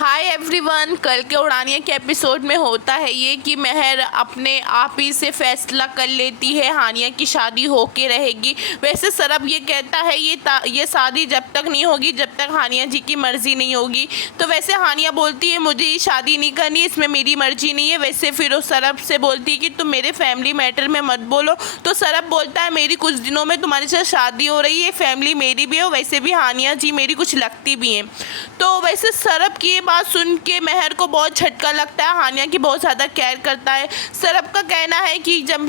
Hi everyone, कल के उड़ानिया के एपिसोड में होता है ये कि महर अपने आप ही से फैसला कर लेती है हानिया की शादी होके रहेगी। वैसे सरब ये कहता है ये शादी जब तक नहीं होगी जब तक हानिया जी की मर्ज़ी नहीं होगी। तो वैसे हानिया बोलती है मुझे ये शादी नहीं करनी, इसमें मेरी मर्ज़ी नहीं है। वैसे फिर वो सरब से बोलती है कि तुम मेरे फैमिली मैटर में मत बोलो। तो सरब बोलता है मेरी कुछ दिनों में तुम्हारे साथ शादी हो रही है, फैमिली मेरी भी है, वैसे भी हानिया जी मेरी कुछ लगती भी हैं। तो वैसे सरब की बात सुन के महर को बहुत झटका लगता है, हानिया की बहुत ज़्यादा केयर करता है। सरब का कहना है कि जब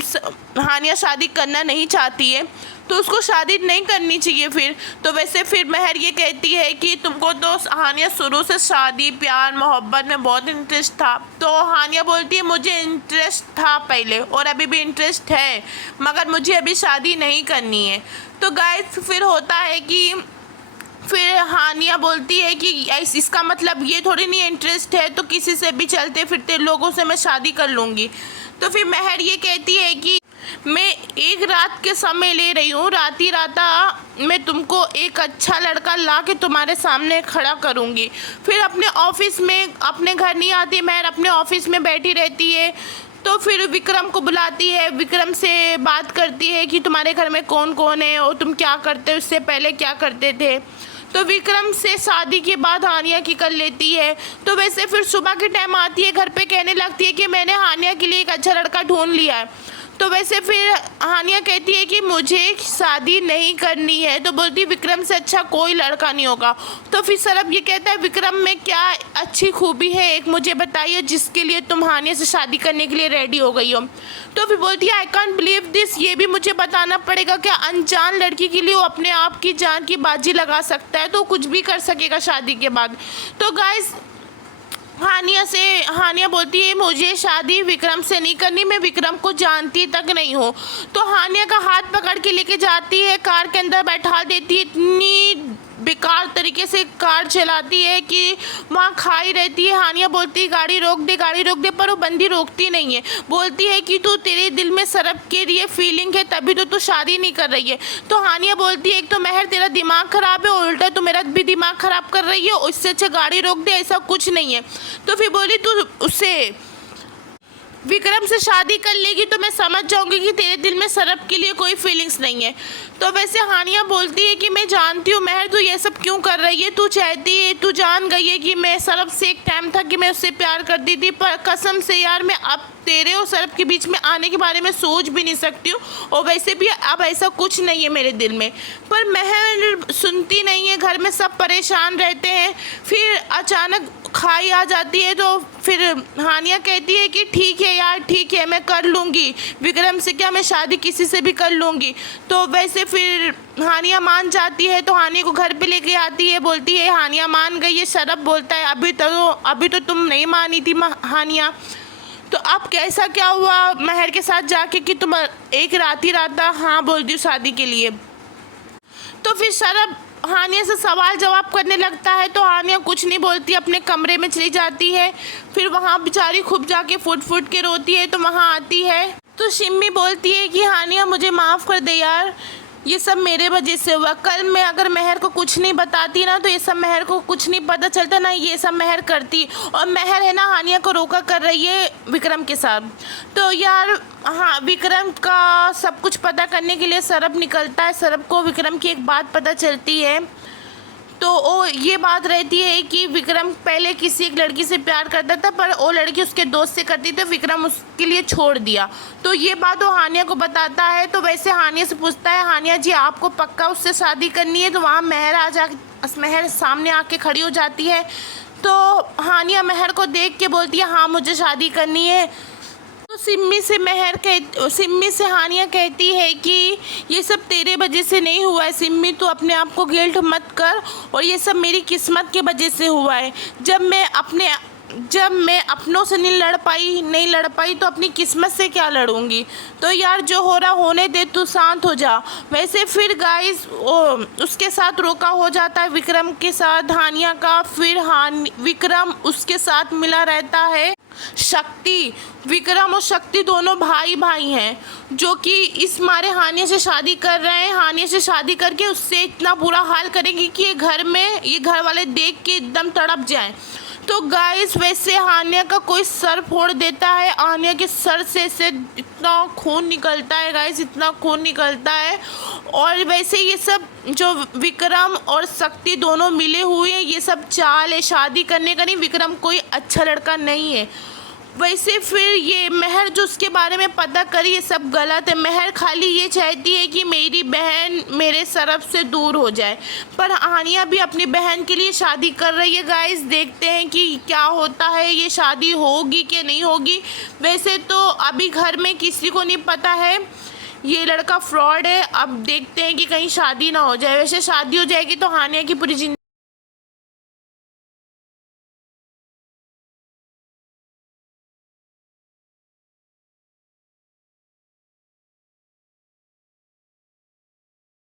हानिया शादी करना नहीं चाहती है तो उसको शादी नहीं करनी चाहिए फिर। तो वैसे फिर महर ये कहती है कि तुमको तो हानिया शुरू से शादी प्यार मोहब्बत में बहुत इंटरेस्ट था। तो हानिया बोलती है मुझे इंटरेस्ट था पहले और अभी भी इंटरेस्ट है, मगर मुझे अभी शादी नहीं करनी है। तो गाइस फिर होता है कि फिर हानिया बोलती है कि इसका मतलब ये थोड़ी नहीं इंटरेस्ट है तो किसी से भी चलते फिरते लोगों से मैं शादी कर लूँगी। तो फिर महर ये कहती है कि मैं एक रात के समय ले रही हूँ, रात ही राता मैं तुमको एक अच्छा लड़का ला के तुम्हारे सामने खड़ा करूँगी। फिर अपने ऑफिस में अपने घर नहीं आती, महर अपने ऑफिस में बैठी रहती है। तो फिर विक्रम को बुलाती है, विक्रम से बात करती है कि तुम्हारे घर में कौन कौन है और तुम क्या करते हो, इससे पहले क्या करते थे। तो विक्रम से शादी के बाद हानिया की कर लेती है। तो वैसे फिर सुबह के टाइम आती है घर पे, कहने लगती है कि मैंने हानिया के लिए एक अच्छा लड़का ढूंढ लिया है। तो वैसे फिर हानिया कहती है कि मुझे शादी नहीं करनी है। तो बोलती विक्रम से अच्छा कोई लड़का नहीं होगा। तो फिर सरब ये कहता है विक्रम में क्या अच्छी खूबी है एक मुझे बताइए जिसके लिए तुम हानिया से शादी करने के लिए रेडी हो गई हो। तो फिर बोलती है आई कांट बिलीव दिस, ये भी मुझे बताना पड़ेगा कि अनजान लड़की के लिए वो अपने आप की जान की बाजी लगा सकता है, तो कुछ भी कर सकेगा शादी के बाद। तो गाइस हानिया बोलती है मुझे शादी विक्रम से नहीं करनी, मैं विक्रम को जानती तक नहीं हूँ। तो हानिया का हाथ पकड़ के लेके जाती है, कार के अंदर बैठा देती है, इतनी बेकार तरीके से कार चलाती है कि वहाँ खाई रहती है। हानिया बोलती है गाड़ी रोक दे, पर वो बंदी रोकती नहीं है। बोलती है कि तू तेरे दिल में सरब के लिए फीलिंग है तभी तो तू शादी नहीं कर रही है। तो हानिया बोलती है एक तो महर तेरा दिमाग ख़राब है और उल्टा तू मेरा भी दिमाग ख़राब कर रही है, उससे अच्छा गाड़ी रोक दे, ऐसा कुछ नहीं है। तो फिर बोली तू उससे विक्रम से शादी कर लेगी तो मैं समझ जाऊंगी कि तेरे दिल में सरब के लिए कोई फीलिंग्स नहीं है। तो वैसे हानिया बोलती है कि मैं जानती हूँ महर तू ये सब क्यों कर रही है, तू जान गई है कि मैं सरब से एक टाइम था कि मैं उससे प्यार करती थी, पर कसम से यार मैं अब तेरे और सरब के बीच में आने के बारे में सोच भी नहीं सकती हूँ, और वैसे भी अब ऐसा कुछ नहीं है मेरे दिल में। पर महर सुनती नहीं है, घर में सब परेशान रहते हैं। फिर अचानक खाई आ जाती है तो फिर हानिया कहती है कि ठीक है यार ठीक है मैं कर लूँगी, विक्रम से क्या मैं शादी किसी से भी कर लूँगी। तो वैसे फिर हानिया मान जाती है। तो हानिया को घर पे लेके आती है, बोलती है हानिया मान गई है। सरब बोलता है अभी तो तुम नहीं मानी थी हानिया, तो अब कैसा क्या हुआ महर के साथ जाके कि तुम एक रात ही राता हाँ बोल दी शादी के लिए। तो फिर सरब हानिया से सवाल जवाब करने लगता है। तो हानिया कुछ नहीं बोलती, अपने कमरे में चली जाती है। फिर वहाँ बेचारी खूब जाके फुट के रोती है। तो वहाँ आती है तो शिम्मी बोलती है कि हानिया मुझे माफ़ कर दे यार, ये सब मेरे वजह से हुआ। कल मैं अगर महर को कुछ नहीं बताती ना तो ये सब महर को कुछ नहीं पता चलता ना, ये सब महर करती। और महर है ना हानिया को रोका कर रही है विक्रम के साथ। तो यार हाँ विक्रम का सब कुछ पता करने के लिए सरब निकलता है। सरब को विक्रम की एक बात पता चलती है। तो वो ये बात रहती है कि विक्रम पहले किसी एक लड़की से प्यार करता था, पर वो लड़की उसके दोस्त से करती थी, विक्रम उसके लिए छोड़ दिया। तो ये बात वो हानिया को बताता है। तो वैसे हानिया से पूछता है हानिया जी आपको पक्का उससे शादी करनी है। तो वहाँ महर सामने आके खड़ी हो जाती है। तो हानिया महर को देख के बोलती है हाँ मुझे शादी करनी है। तो सिम्मी से हानिया कहती है कि ये सब तेरे वजह से नहीं हुआ है सिम्मी, तो अपने आप को गिल्ट मत कर, और ये सब मेरी किस्मत के वजह से हुआ है। जब मैं अपनों से नहीं लड़ पाई तो अपनी किस्मत से क्या लड़ूंगी। तो यार जो हो रहा होने दे, तू शांत हो जा। वैसे फिर गाइस उसके साथ रोका हो जाता है विक्रम के साथ हानिया का। फिर विक्रम उसके साथ मिला रहता है शक्ति। विक्रम और शक्ति दोनों भाई हैं जो कि इस मारे हानिया से शादी कर रहे हैं। हानिया से शादी करके उससे इतना बुरा हाल करेंगे कि ये घर वाले देख के एकदम तड़प जाएं। तो गाइस वैसे हान्या का कोई सर फोड़ देता है, हान्या के सर से इतना खून निकलता है गाइस, इतना खून निकलता है। और वैसे ये सब जो विक्रम और शक्ति दोनों मिले हुए हैं, ये सब चाल है शादी करने का नहीं, विक्रम कोई अच्छा लड़का नहीं है। वैसे फिर ये मेहर जो उसके बारे में पता करी, ये सब गलत है। मेहर खाली ये चाहती है कि मेरी बहन मेरे सरफ से दूर हो जाए, पर हानिया भी अपनी बहन के लिए शादी कर रही है गाइस। देखते हैं कि क्या होता है, ये शादी होगी कि नहीं होगी। वैसे तो अभी घर में किसी को नहीं पता है ये लड़का फ्रॉड है। अब देखते हैं कि कहीं शादी ना हो जाए। वैसे शादी हो जाएगी तो हानिया की पूरी जिंदगी